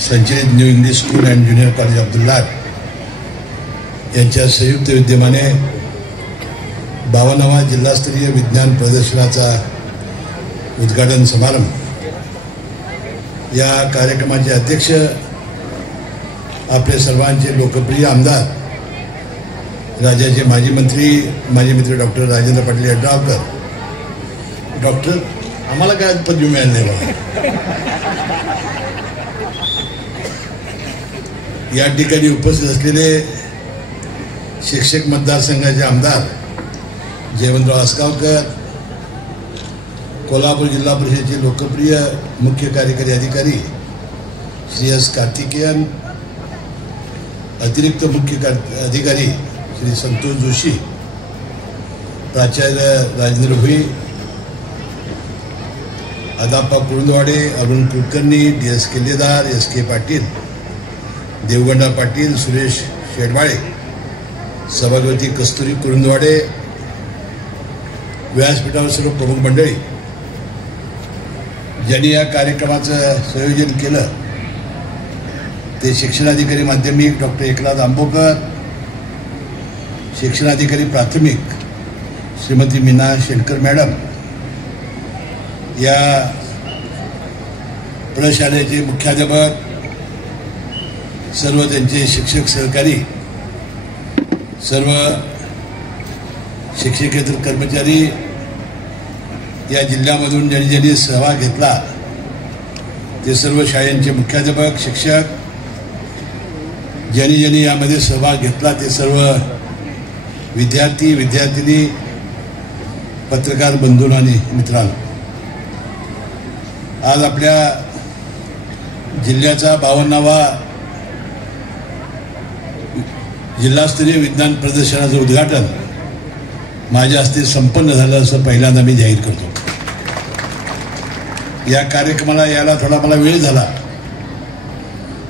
संचलित new English school and junior college Abdullat यांच्या संयुक्त विद्यमाने 52वा जिल्हास्तरीय विज्ञान प्रदर्शनाचा उद्घाटन समारंभ। या कार्यक्रमाचे अध्यक्ष आपले सर्वांचे लोकप्रिय आमदार राज्याचे माजी मित्र डॉक्टर राजेंद्र पाटील यड्रावकर। डॉक्टर आम्हाला काय पदवी मिळाली नाही बघा। या ठिकाणी उपस्थित असलेले शिक्षक मतदारसंघाचे आमदार जयवंतराव आसगावकर, कोल्हापूर जिल्हा परिषदेचे लोकप्रिय मुख्य कार्यकारी अधिकारी श्री एस कार्तिकेयन, अतिरिक्त मुख्य अधिकारी श्री संतोष जोशी, प्राचार्य राजेंद्र भुई, आदाप्पा कुरुंदवाडे, अरुण कुलकर्णी, DS किल्लेदार, SK पाटील, देवगंडा पाटील, सुरेश शेडवाळे, सभागृती कस्तुरी कुरुंदवाडे, व्यासपीठावर सर्व प्रमुख मंडळी, ज्यांनी या कार्यक्रमाचं संयोजन केलं ते शिक्षणाधिकारी माध्यमिक डॉक्टर एकनाथ आंबोकर, शिक्षणाधिकारी प्राथमिक श्रीमती मीना शेणकर मॅडम, या प्रशालेचे मुख्याध्यापक, सर्व त्यांचे शिक्षक सहकारी, सर्व शिक्षकेतर कर्मचारी, या जिल्ह्यामधून ज्यांनी सहभाग घेतला ते सर्व शाळांचे मुख्याध्यापक, शिक्षक, ज्यांनी यामध्ये सहभाग घेतला ते सर्व विद्यार्थी विद्यार्थिनी, पत्रकार बंधू आणि मित्रांनो, आज आपल्या जिल्ह्याचा 52वा जिल्हास्तरीय विज्ञान प्रदर्शनाचं उद्घाटन माझ्या हस्ते संपन्न झालं असं पहिल्यांदा मी जाहीर करतो। या कार्यक्रमाला यायला थोडा मला वेळ झाला,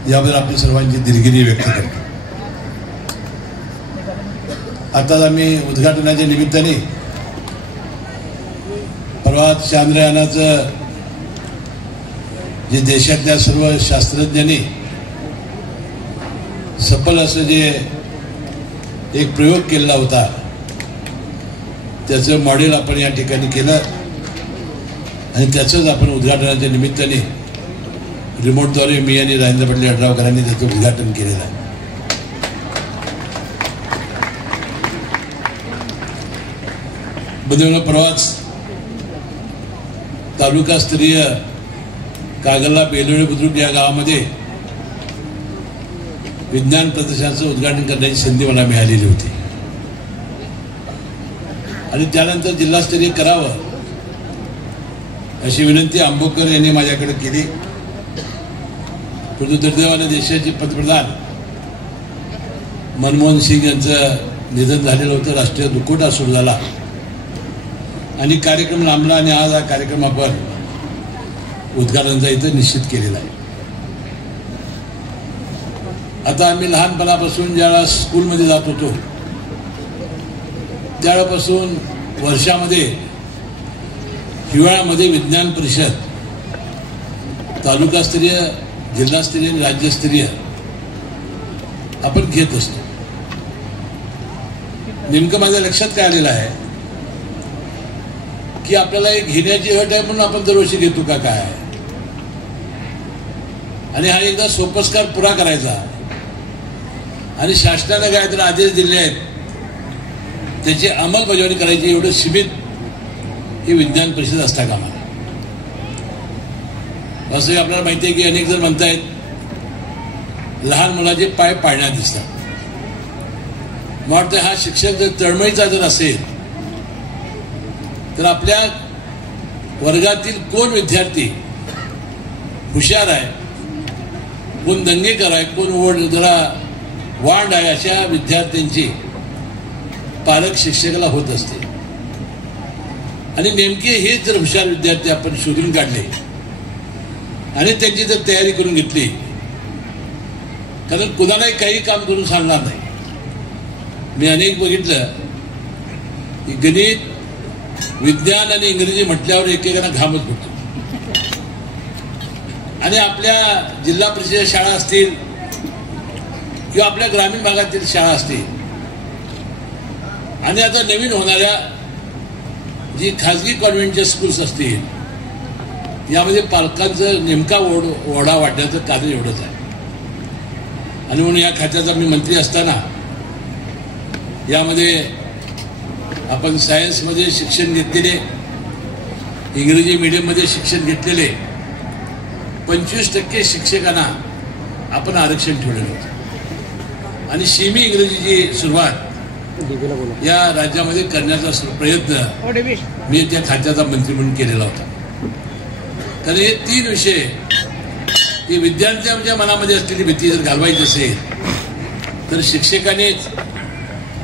याबद्दल आपल्या सर्वांची दिलगिरी व्यक्त करतो। आता आम्ही उद्घाटनाच्या निमित्ताने परवा चांद्रयानाचं जे देशातल्या सर्व शास्त्रज्ञांनी सफल असं जे एक प्रयोग केला होता त्याचं मॉडेल आपण या ठिकाणी केलं आणि त्याचंच आपण उद्घाटनाच्या निमित्ताने रिमोटद्वारे मी आणि राजेंद्र पाटील यड्रावकरांनी त्याचं उद्घाटन केलेलं आहे। बंधूंनो, परवाच तालुकास्तरीय कागलला बेलोळे बुद्रुक या गावामध्ये विज्ञान प्रदर्शनाचं उद्घाटन करण्याची संधी मला मिळालेली होती आणि त्यानंतर जिल्हास्तरीय करावं अशी विनंती आंबोकर यांनी माझ्याकडे केली। परंतु दुर्दैवाने देशाचे पंतप्रधान मनमोहन सिंग यांचं निधन झालेलं होतं, राष्ट्रीय दुखवटा सुरू झाला आणि कार्यक्रम लांबला आणि आज हा कार्यक्रम आपण उद्घाटनाचा इथं निश्चित केलेला आहे। आता आम्ही लहानपणापासून ज्यावेळेला स्कूलमध्ये जात होतो त्यावेळेपासून वर्षामध्ये हिवाळ्यामध्ये विज्ञान परिषद तालुकास्तरीय, जिल्हास्तरीय आणि राज्यस्तरीय आपण घेत असतो। नेमकं माझ्या लक्षात काय आलेलं आहे की आपल्याला एक घेण्याची अट आहे म्हणून आपण दरवर्षी घेतो का काय, आणि हा एकदा सोपस्कार पुरा करायचा आणि शासनाने काय तर आदेश दिले आहेत त्याची अंमलबजावणी करायची, एवढं सीमित ही विज्ञान परिषद असता कामा नये। असं आपल्याला माहिती आहे की अनेक जण म्हणतायत लहान मुलाचे पाय पाळण्यात दिसतात। मला वाटतं हा शिक्षक जर तळमळीचा जर असेल तर आपल्या वर्गातील कोण विद्यार्थी हुशार आहे, कोण दंगेकर आहे, कोण जरा वांड आहे, अशा विद्यार्थ्यांची पालक शिक्षकाला होत असते आणि नेमके हे जर हुशार विद्यार्थी आपण शोधून काढले आणि त्यांची जर तयारी करून घेतली, कारण कुणालाही काही काम करून सांगणार नाही। मी अनेक बघितलं की गणित, विज्ञान आणि इंग्रजी म्हटल्यावर एकेकांना घामच फुटतो। आणि आपल्या जिल्हा परिषद शाळा असतील किंवा आपल्या ग्रामीण भागातील शाळा असतील आणि आता नवीन होणाऱ्या जी खाजगी कॉन्व्हेंटच्या स्कूल्स असतील यामध्ये पालकांचं नेमका ओढा वाढण्याचं कार्य एवढंच आहे. आणि म्हणून या खात्याचा मी मंत्री असताना यामध्ये आपण सायन्समध्ये शिक्षण घेतलेले, इंग्रजी मीडियममध्ये शिक्षण घेतलेले 25% शिक्षकांना आपण आरक्षण ठेवलेलं होतं आणि सेमी इंग्रजीची सुरुवात या राज्यामध्ये करण्याचा प्रयत्न मी त्या खात्याचा मंत्री म्हणून केलेला होता. कारण हे 3 विषय हे विद्यार्थ्यांच्या मनामध्ये असलेली भीती जर घालवायची असेल तर शिक्षकानेच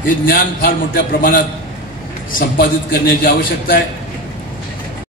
हे ज्ञान फार मोठ्या प्रमाणात संपादित करण्याची आवश्यकता आहे.